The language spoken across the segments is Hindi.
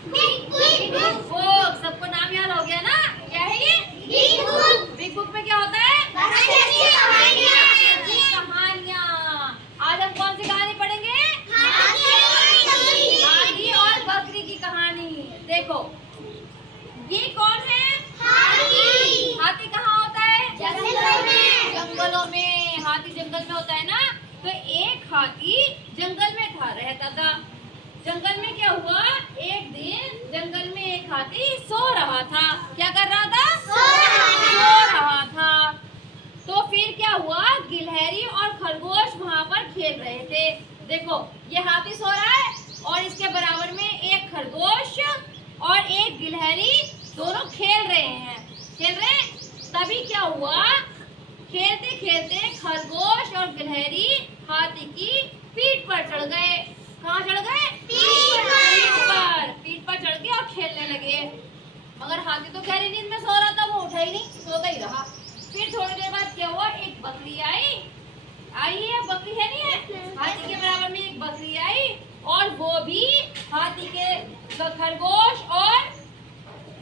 Big book. सबको नाम याद हो गया ना? क्या है ये? Big book. बिग बुक में क्या होता है? कहानियाँ। आज हम कौन सी कहानी पढ़ेंगे? हाथी और बकरी की कहानी। देखो, ये कौन है? हाथी। हाथी कहाँ होता है? जंगल में। जंगलों में। हाथी जंगल में होता है ना? तो एक हाथी जंगल में रहता था। जंगल में क्या हुआ? एक दिन जंगल में एक हाथी सो रहा था। क्या कर रहा था? सो रहा था। तो फिर क्या हुआ? गिलहरी और खरगोश वहाँ पर खेल रहे थे। देखो, ये हाथी सो रहा है और इसके बराबर में एक खरगोश और एक गिलहरी दोनों खेल रहे हैं। तभी क्या हुआ? खेलते खेलते खरगोश और गिलहरी हाथी की पीठ पर चढ़ गए। कहाँ चढ़ गए? पीठ पर चढ़ के और खेलने लगे। मगर हाथी तो गहरी नींद में सो रहा था, वो उठा ही नहीं, सोता ही रहा। फिर थोड़ी देर बाद क्या हुआ? एक बकरी आई है, बकरी है नहीं है, हाथी के बराबर में एक बकरी आई और वो भी हाथी के खरगोश और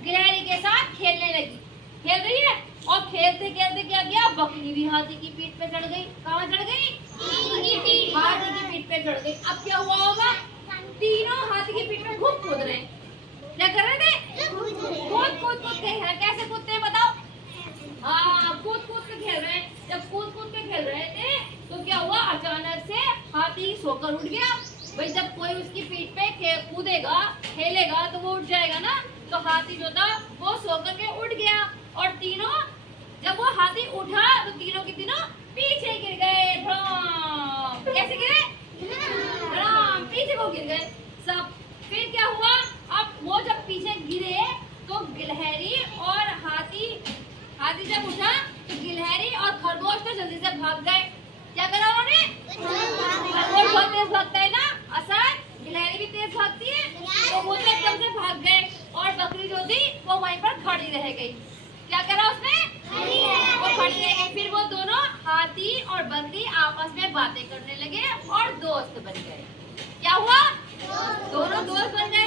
गिलहरी के साथ खेलने लगी। खेल रही है और खेलते खेलते क्या किया? बकरी भी हाथी की पीठ पे चढ़ गई। कहाँ चढ़ गई? हाथी की पीठ पे चढ़ गई। अब क्या हुआ होगा? तीनों हाथी की पीठ पे खूब कूद रहे। क्या कर रहे थे? कूद के खेल रहे। कैसे कूदते हैं बताओ? हाँ, कूद के खेल रहे हैं। जब कूद के खेल रहे थे तो क्या हुआ? अचानक से हाथी सोकर उठ गया। भाई, जब कोई उसकी पीठ पे कूदेगा, खेलेगा तो वो उठ जाएगा ना। तो हाथी जो था वो सोकर के उठ गया और तीनों, जब वो हाथी उठा तो तीनों के तीनों पीछे गिर गए। कैसे गिरे? पीछे को गिर गए सब। फिर क्या हुआ? अब वो जब पीछे गिरे तो गिलहरी और हाथी जब उठा तो गिलहरी और खरगोश तो जल्दी से भाग गए। क्या करा उन्होंने? खरगोश बहुत तेज भागता है ना, असर गिलहरी भी तेज भागती है, तो वो तो एकदम से भाग गए और बकरी जो थी वो वहीं पर खड़ी रह गई। क्या करा उसने? वो खड़ी रह गई। फिर वो दोनों हाथी और बकरी आपस में बातें करने लगे और दोस्त बन गए। क्या हुआ? दोनों दोस्त बन गए।